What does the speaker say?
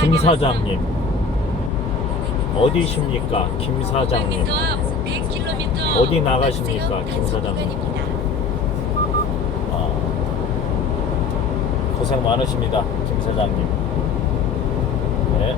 김 사장님 어디십니까 김 사장님? 어디 나가십니까 김 사장님? 아, 고생 많으십니다 김 사장님. 네.